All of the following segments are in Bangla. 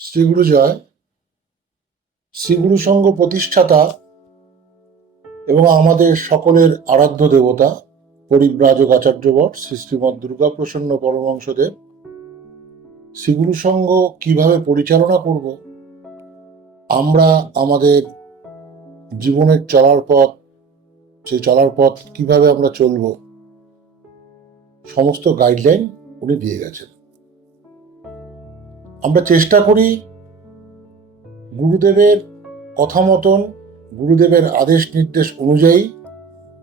শ্রীগুরু জয়। শ্রীগুরু সংঘ প্রতিষ্ঠাতা এবং আমাদের সকলের আরাধ্য দেবতা পরিব্রাজক আচার্যবর শ্রী শ্রীমৎ দুর্গাপ্রসন্ন পরমহংসদেব শ্রীগুরু সংঘ কিভাবে পরিচালনা করব, আমরা আমাদের জীবনের চলার পথ, সেই চলার পথ কিভাবে আমরা চলব, সমস্ত গাইডলাইন উনি দিয়ে গেছেন। আমরা চেষ্টা করি গুরুদেবের কথা মতন, গুরুদেবের আদেশ নির্দেশ অনুযায়ী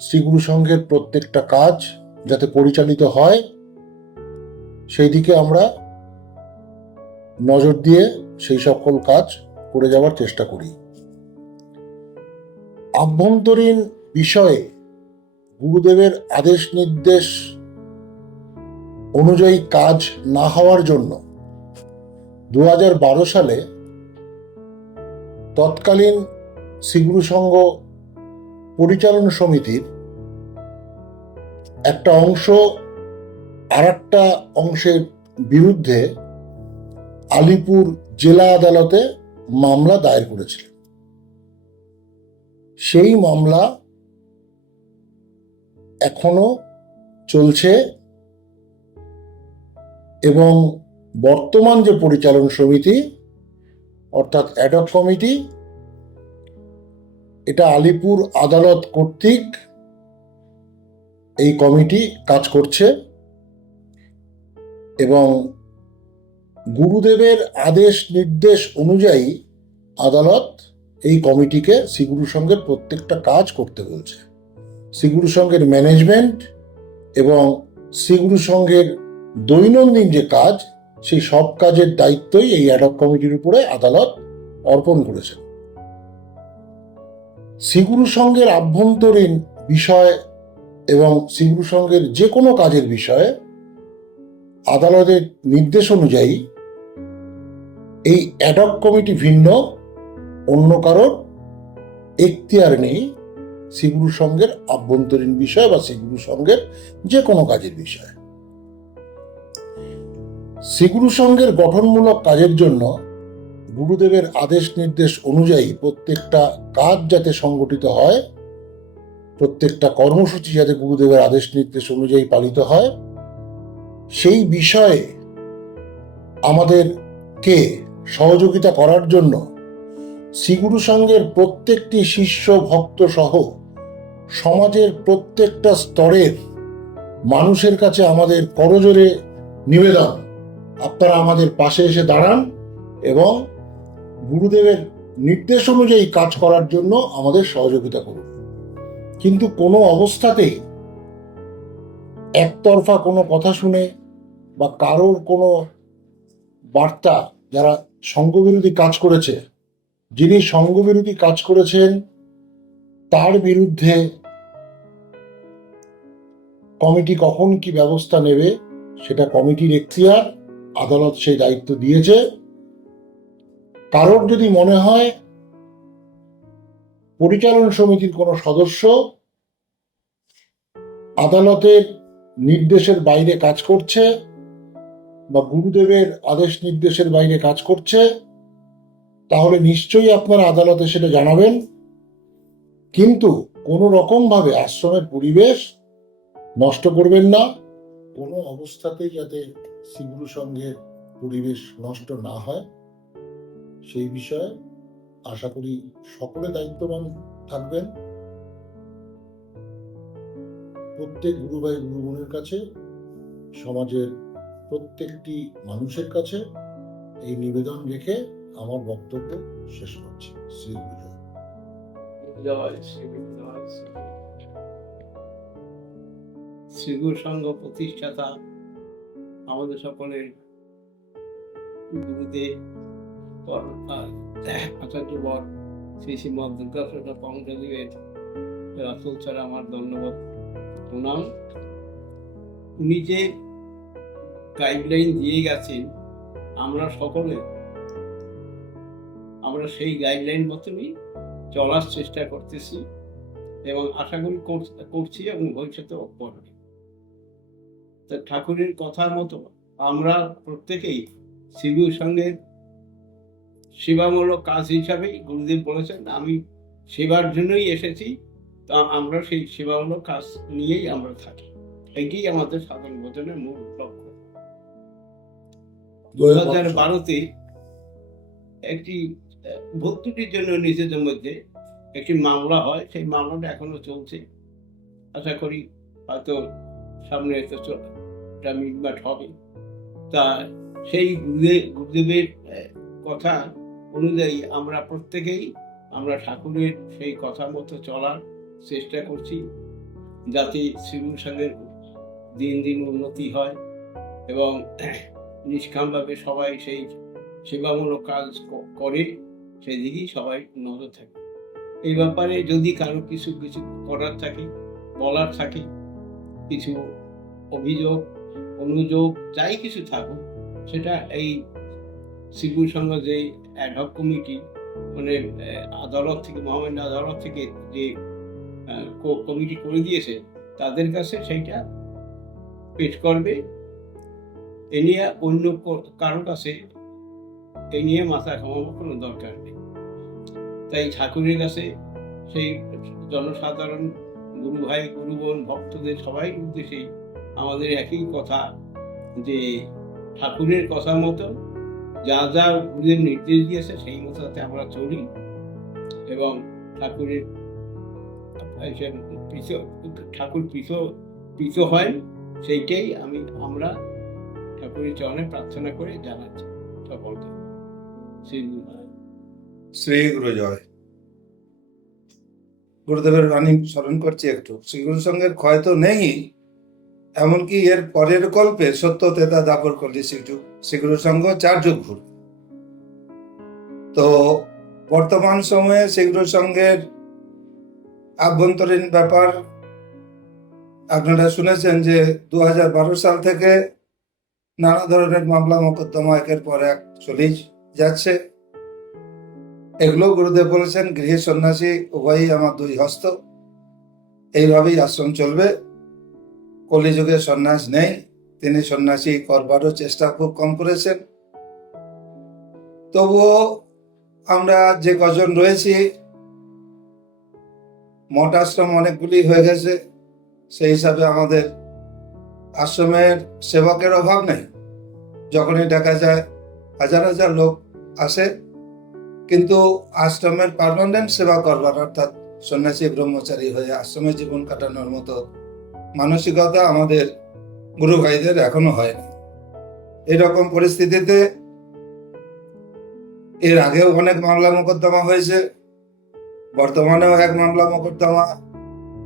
শ্রীগুরু সংঘের প্রত্যেকটা কাজ যাতে পরিচালিত হয় সেই দিকে আমরা নজর দিয়ে সেই সকল কাজ করে যাওয়ার চেষ্টা করি। আভ্যন্তরীণ বিষয়ে গুরুদেবের আদেশ নির্দেশ অনুযায়ী কাজ না হওয়ার জন্য 2012 সালে তৎকালীন শ্রীগুরু সংঘ পরিচালনা সমিতির একটা অংশ আর একটা অংশের বিরুদ্ধে আলিপুর জেলা আদালতে মামলা দায়ের করেছিল। সেই মামলা এখনো চলছে এবং বর্তমান যে পরিচালন সমিতি অর্থাৎ অ্যাডহক কমিটি, এটা আলিপুর আদালত কর্তৃক এই কমিটি কাজ করছে এবং গুরুদেবের আদেশ নির্দেশ অনুযায়ী আদালত এই কমিটিকে শ্রীগুরু সংঘের প্রত্যেকটা কাজ করতে বলছে। শ্রীগুরু সংঘের ম্যানেজমেন্ট এবং শ্রীগুরু সংঘের দৈনন্দিন যে কাজ, সেই সব কাজের দায়িত্বই এই অ্যাডহক কমিটির উপরে আদালত অর্পণ করেছে। শ্রীগুরু সংঘের আভ্যন্তরীণ বিষয় এবং শ্রীগুরু সংঘের যে কোনো কাজের বিষয়ে আদালতের নির্দেশ অনুযায়ী এই অ্যাডহক কমিটি ভিন্ন অন্য কারোর এখতিয়ার নেই শ্রীগুরু সংঘের আভ্যন্তরীণ বিষয় বা শ্রীগুরু সংঘের যে কোনো কাজের বিষয়। শ্রীগুরু সংঘের গঠনমূলক কাজের জন্য গুরুদেবের আদেশ নির্দেশ অনুযায়ী প্রত্যেকটা কাজ যাতে সংগঠিত হয়, প্রত্যেকটা কর্মসূচি যাতে গুরুদেবের আদেশ নির্দেশ অনুযায়ী পালিত হয়, সেই বিষয়ে আমাদেরকে সহযোগিতা করার জন্য শ্রীগুরু সংঘের প্রত্যেকটি শিষ্য ভক্ত সহ সমাজের প্রত্যেকটা স্তরের মানুষের কাছে আমাদের করজোড়ে নিবেদন, আপনারা আমাদের পাশে এসে দাঁড়ান এবং গুরুদেবের নির্দেশ অনুযায়ী কাজ করার জন্য আমাদের সহযোগিতা করুন। কিন্তু কোনো অবস্থাতেই একতরফা কোনো কথা শুনে বা কারোর কোনো বার্তা, যারা সংঘবিরোধী কাজ করেছে, যিনি সংঘবিরোধী কাজ করেছেন তার বিরুদ্ধে কমিটি কখন কি ব্যবস্থা নেবে সেটা কমিটির এখতিয়ার, আদালত সেই দায়িত্ব দিয়েছে। কারোর যদি মনে হয় পরিচালন সমিতির কোনো সদস্য আদালতের নির্দেশের বাইরে কাজ করছে বা গুরুদেবের আদেশ নির্দেশের বাইরে কাজ করছে, তাহলে নিশ্চয়ই আপনারা আদালতে সেটা জানাবেন। কিন্তু কোনো রকম ভাবে আশ্রমের পরিবেশ নষ্ট করবেন না। কোনো অবস্থাতেই যাতে শ্রীগুরু সংঘের পরিবেশ নষ্ট না হয় সেই বিষয়ে আশা করি সকলে দায়িত্ববান থাকবেন। প্রত্যেক গুরু ভাই গুরু বোনের কাছে, সমাজের প্রত্যেকটি মানুষের কাছে এই নিবেদন রেখে আমার বক্তব্য শেষ করছি। শ্রীগুরু জয়। শ্রীগুরু সংঘ প্রতিষ্ঠাতা আমাদের সকলের গুরুদেব আচার্যবর শ্রী শ্রীমৎ দুর্গাপ্রসন্ন পরমহংসদেবের রাসূল ছাড়া আমার ধন্যবাদ প্রণাম। উনি যে গাইডলাইন দিয়ে গেছেন আমরা সেই গাইডলাইন মতনই চলার চেষ্টা করতেছি এবং আশা করি করছি এবং ভবিষ্যতেও করব। তা ঠাকুরের কথার মতো আমরা প্রত্যেকেই শ্রীগুরু সংঘের সেবামূলক কাজ হিসাবেই গুরুদেব বলেছেন আমি সেবার জন্যই এসেছি, তা আমরা সেই সেবামূলক কাজ নিয়েই আমরা থাকি। এটাই আমাদের সাধন ভোজনের মূল লক্ষ্য। 2012-তে একটি ভুল ত্রুটির জন্য নিজেদের মধ্যে একটি মামলা হয়, সেই মামলাটা এখনো চলছে। আশা করি হয়তো সামনে এটা মিটমাট হবে। তা সেই গুরুদেবের কথা অনুযায়ী আমরা প্রত্যেকেই আমরা ঠাকুরের সেই কথা মতো চলার চেষ্টা করছি, যাতে শ্রীগুরু সাহেবের দিন দিন উন্নতি হয় এবং নিষ্কামভাবে সবাই সেই সেবামূলক কাজ করে, সেই দিকেই সবাই নজর থাকে। এই ব্যাপারে যদি কারো কিছু কিছু করার থাকে, বলার থাকে, কিছু অভিযোগ অনুযোগ যাই কিছু থাকুক, সেটা এই শ্রীগুরু সংঘ যে অ্যাডহক কমিটি মানে আদালত থেকে মহামান্য আদালত থেকে যে কমিটি করে দিয়েছে তাদের কাছে সেইটা পেশ করবে। এ নিয়ে অন্য কারোর কাছে এ নিয়ে মাথা ঘামানোর কোনো দরকার নেই। তাই ঠাকুরের কাছে সেই জনসাধারণ গুরু ভাই গুরু বোন ভক্তদের সবাই উদ্দেশ্যেই আমাদের একই কথা যে ঠাকুরের কথা মতো যা যা গুরুদেব নির্দেশ দিয়েছে সেই মতো যাতে আমরা চলি এবং ঠাকুরের ঠাকুর প্রীত হয়, সেইটাই আমরা ঠাকুরের চরণে প্রার্থনা করে জানাচ্ছি সকলকে। শ্রী গুরু জয়। গুরুদেবের বাণী স্মরণ করছি একটু। শ্রীগুরু সঙ্গের ক্ষয় তো নেই, এমনকি এর পরের কল্পে সত্য তেতা দাপর করলে শ্রীগুরু সঙ্গ 4 যুগ ঘুর। তো বর্তমান সময়ে শ্রীগুরু সঙ্গের আভ্যন্তরীণ ব্যাপার আপনারা শুনেছেন যে 2012 সাল থেকে নানা ধরনের মামলা মোকদ্দমা একের পর এক চলেই যাচ্ছে। এগুলো গুরুদেব বলেছেন গৃহে সন্ন্যাসী উভয়ই আমার 2 হস্ত, এইভাবেই আশ্রম চলবে। কলিযুগে সন্ন্যাস নেই, তিনি সন্ন্যাসী করবারও চেষ্টা খুব কম করেছেন। তবুও আমরা যে কজন রয়েছি, মঠ আশ্রম অনেকগুলি হয়ে গেছে, সেই হিসাবে আমাদের আশ্রমের সেবকের অভাব নেই। যখনই দেখা যায় হাজার হাজার লোক আসে, কিন্তু আশ্রমের পার্মানেন্ট সেবা করবার অর্থাৎ সন্ন্যাসী ব্রহ্মচারী হয়ে আশ্রমে জীবন কাটানোর মতো মানসিকতা আমাদের গুরু ভাইদের এখনো হয়নি। এরকম পরিস্থিতিতে এর আগেও অনেক মামলা মোকদ্দমা হয়েছে, বর্তমানেও এক মামলা মোকদ্দমা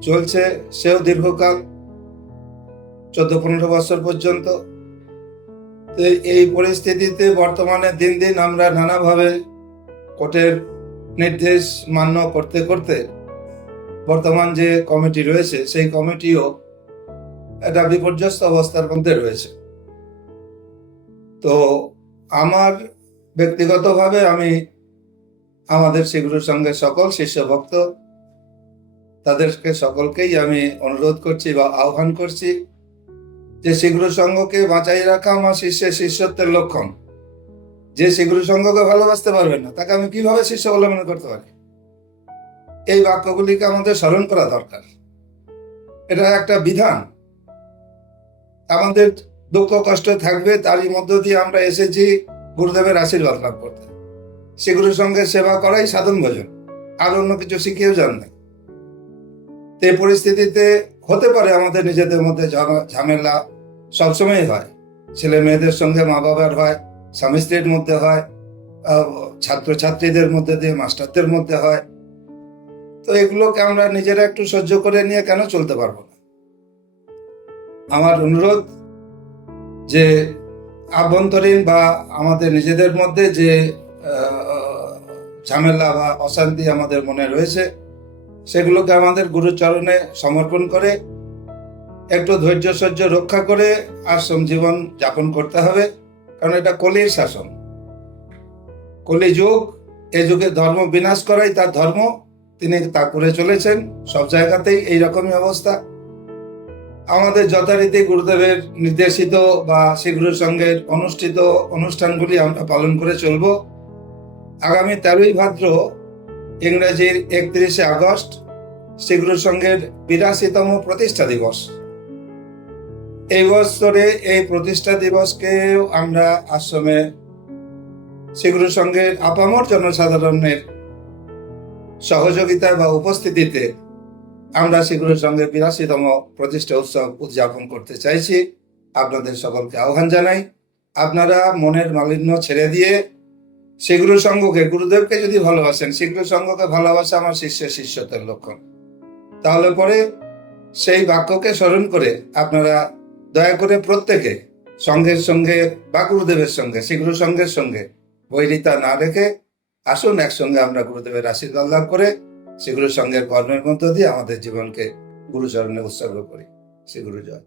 চলছে, সেও দীর্ঘকাল 14-15 বছর পর্যন্ত। তো এই পরিস্থিতিতে বর্তমানে দিন দিন আমরা নানাভাবে কোর্টের নির্দেশ মান্য করতে করতে বর্তমান যে কমিটি রয়েছে সেই কমিটিও একটা বিপর্যস্ত অবস্থার মধ্যে রয়েছে। তো আমার ব্যক্তিগতভাবে আমি আমাদের শ্রীগুরুর সঙ্গে সকল শিষ্য ভক্ত তাদেরকে সকলকেই আমি অনুরোধ করছি বা আহ্বান করছি যে শ্রীগুরু সঙ্গকে বাঁচাই রাখা আমার শিষ্যের শিষ্যত্বের লক্ষণ। যে শ্রীগুরু সঙ্গকে ভালোবাসতে পারবে না তাকে আমি কিভাবে শিষ্য বলে মনে করতে পারি? এই বাক্যগুলিকে আমাদের স্মরণ করা দরকার। এটা একটা বিধান। আমাদের দুঃখ কষ্ট থাকবে, তারই মধ্য দিয়ে আমরা এসেছি গুরুদেবের আশীর্বাদ লাভ করতে। শ্রীগুরুর সঙ্গে সেবা করাই সাধন ভোজন, আর অন্য কিছু শিখিয়েও যান না। এই পরিস্থিতিতে হতে পারে আমাদের নিজেদের মধ্যে ঝামেলা সবসময় হয়, ছেলে মেয়েদের সঙ্গে মা বাবার হয়, স্বামী স্ত্রীর মধ্যে হয়, ছাত্রছাত্রীদের মধ্যে দিয়ে মাস্টারদের মধ্যে হয়। তো এগুলোকে আমরা নিজেরা একটু সহ্য করে নিয়ে কেন চলতে পারবো না? আমার অনুরোধ যে আভ্যন্তরীণ বা আমাদের নিজেদের মধ্যে যে ঝামেলা বা অশান্তি আমাদের মনে রয়েছে সেগুলোকে আমাদের গুরুচরণে সমর্পণ করে একটু ধৈর্য সহ্য রক্ষা করে আশ্রম জীবন যাপন করতে হবে। কারণ এটা কলির শাসন, কলি যুগ। এ যুগে ধর্ম বিনাশ করাই তার ধর্ম, তিনি তা করে চলেছেন। সব জায়গাতেই এইরকমই অবস্থা। আমাদের যথারীতি গুরুদেবের নির্দেশিত বা শ্রীগুরুর সঙ্গে অনুষ্ঠিত অনুষ্ঠানগুলি আমরা পালন করে চলব। আগামী 13ই ভাদ্র ইংরেজির 31শে আগস্ট শ্রী গুরু সংঘের 82তম প্রতিষ্ঠা দিবস। এই বছরে এই প্রতিষ্ঠা দিবসকে আমরা আশ্রমে শ্রী গুরু সংঘের আপামর জনসাধারণের সহযোগিতা বা উপস্থিতিতে আমরা শ্রী গুরু সংঘের 82তম প্রতিষ্ঠা উৎসব উদযাপন করতে চাইছি। আপনাদের সকলকে আহ্বান জানাই, আপনারা মনের মালিন্য ছেড়ে দিয়ে শ্রী গুরু সংঘকে, গুরুদেবকে যদি ভালোবাসেন, শ্রী গুরু সংঘকে ভালোবাসা আমার শিষ্যের শিষ্যত্বের লক্ষণ, তাহলে পরে সেই বাক্যকে স্মরণ করে আপনারা দয়া করে প্রত্যেকে সংঘের সঙ্গে বা গুরুদেবের সঙ্গে, শ্রী গুরু সংঘের সঙ্গে বৈরিতা না রেখে আসুন একসঙ্গে আমরা গুরুদেবের আশীর্বাদ লাভ করে শ্রী গুরু সংঘের কর্মের মধ্য দিয়ে আমাদের জীবনকে গুরুচরণে উৎসর্গ করি। শ্রী গুরু জয়।